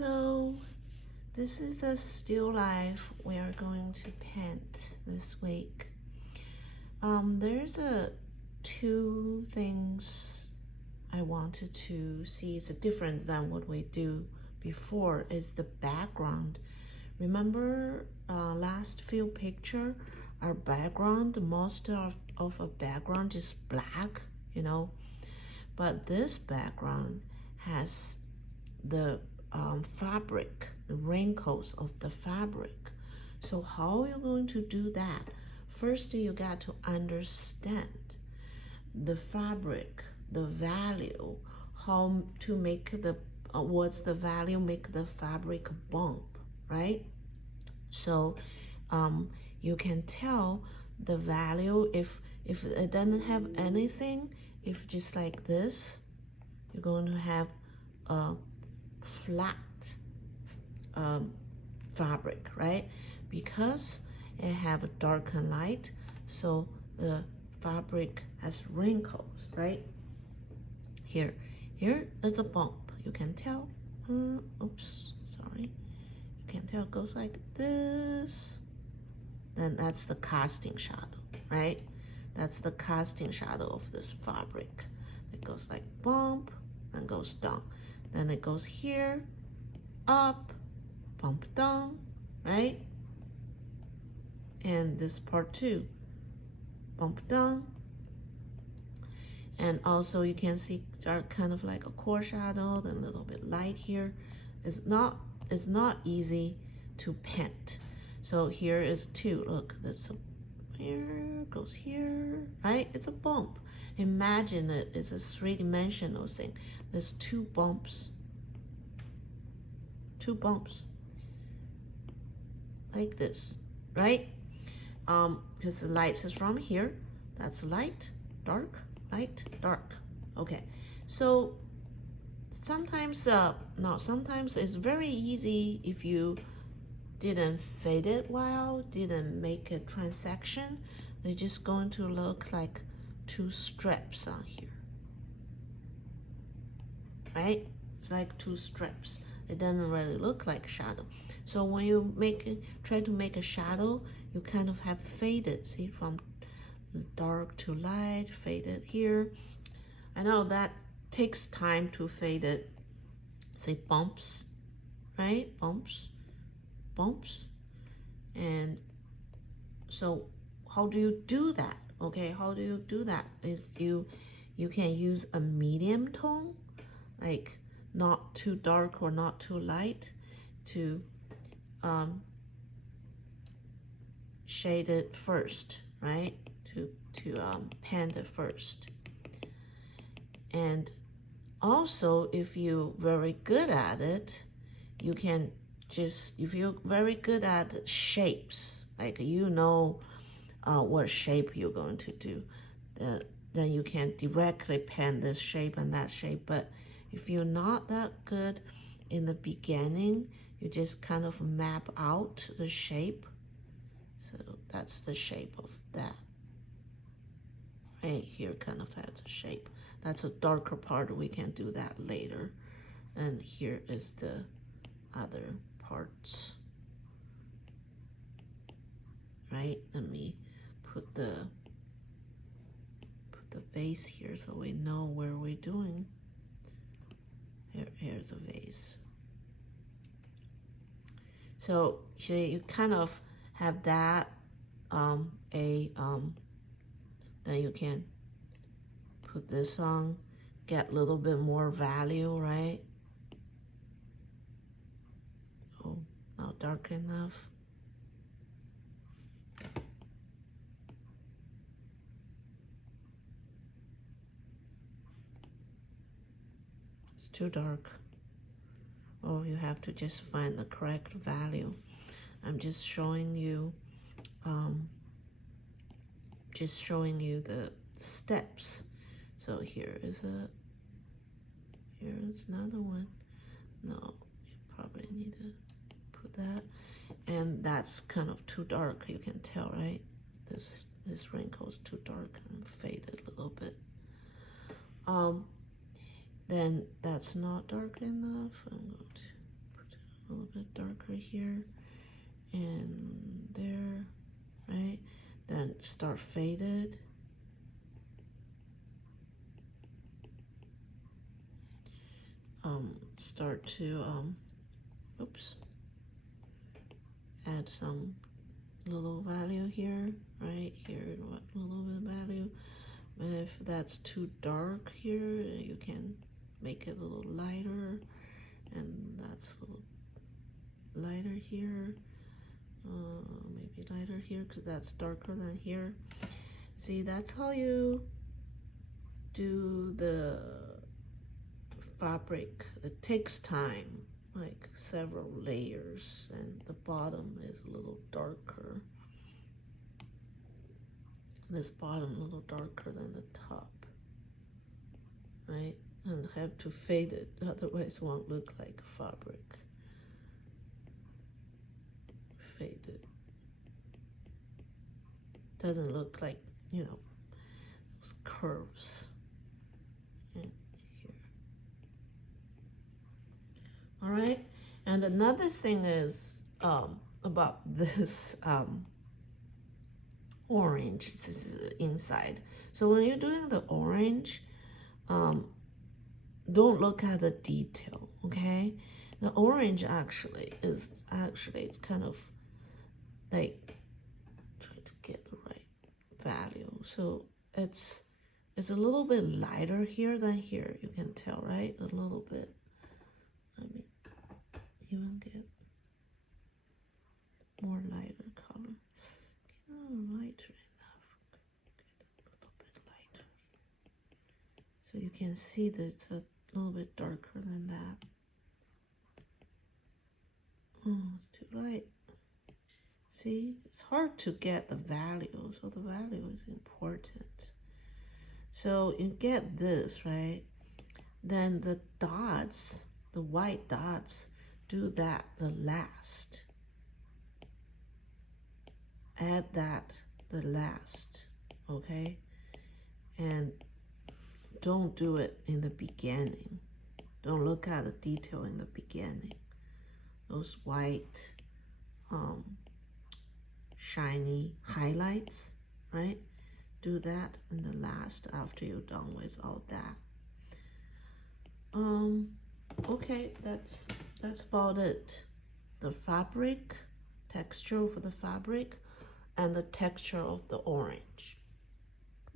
Hello, this is the still life we are going to paint this week. There's two things I wanted to see. It's different than what we do before. Is the background. Remember last few picture, our background, most of a background is black, but this background has the fabric, the wrinkles of the fabric. So how are you going to do that? First, you got to understand the fabric, the value, how to make the, what's the value, make the fabric bump, right? So you can tell the value if it doesn't have anything, if just like this, you're going to have a flat fabric, right? Because it have a dark and light, so the fabric has wrinkles, right? Here is a bump. You can tell. Oops, sorry. You can tell it goes like this. Then that's the casting shadow, right? That's the casting shadow of this fabric. It goes like bump and goes down. Then it goes here, up, bump down, right? And this part too, bump down. And also you can see dark, kind of like a core shadow, then a little bit light here. It's not easy to paint. So here is two. Look, that's here goes here, right? It's a bump. Imagine it is a three-dimensional thing. There's two bumps like this, right? Because the light is from here. That's light, dark, light, dark. Okay, so sometimes sometimes it's very easy if you didn't fade it well, didn't make a transaction, they're just going to look like two strips on here, right? It's like two strips. It doesn't really look like shadow. So when you try to make a shadow, you kind of have faded, see, from dark to light, faded here. I know that takes time to fade it. See, bumps, right? Bumps. And so how do you do that? Okay, how do you do that? Is you can use a medium tone, like not too dark or not too light, to shade it first, right? To paint it first. And also, if you're very good at it, you can just, if you're very good at shapes, like what shape you're going to do, then you can directly paint this shape and that shape. But if you're not that good in the beginning, you just kind of map out the shape. So that's the shape of that. Right here kind of has a shape. That's a darker part. We can do that later. And here is the other parts. Right? Let me put the vase here so we know where we're doing. Here's the vase. So you kind of have that then you can put this on, get a little bit more value, right? Oh, not dark enough. It's too dark. Oh, you have to just find the correct value. I'm just showing you the steps. So here's another one. No, you probably need to put that. And that's kind of too dark, you can tell, right? This wrinkle's too dark and faded a little bit. Then that's not dark enough. I'm going to put right here and there, right? Then start faded. Start to oops, add some little value here, right here, what little bit value. If that's too dark here, you can make it a little lighter, and that's a little lighter here, maybe lighter here because that's darker than here. See, that's how you do the fabric. It takes time, like several layers, and the bottom is a little darker. This bottom a little darker than the top, right? And have to fade it, otherwise it won't look like fabric. Fade it. Doesn't look like, you know, those curves in here. All right, and another thing is about this orange. This is inside. So when you're doing the orange, don't look at the detail, okay? The orange actually it's kind of like, try to get the right value. So it's a little bit lighter here than here. You can tell, right? A little bit. I mean, even get more lighter color. Lighter enough. Get a little bit lighter. So you can see that it's a little bit darker than that. Oh, it's too light. See, it's hard to get the value, so the value is important. So you get this, right? Then the dots, the white dots, do that the last. Add that the last, okay? And don't do it in the beginning. Don't look at the detail in the beginning. Those white, shiny highlights, right? Do that in the last after you're done with all that. Okay, that's about it. The fabric, texture for the fabric, and the texture of the orange.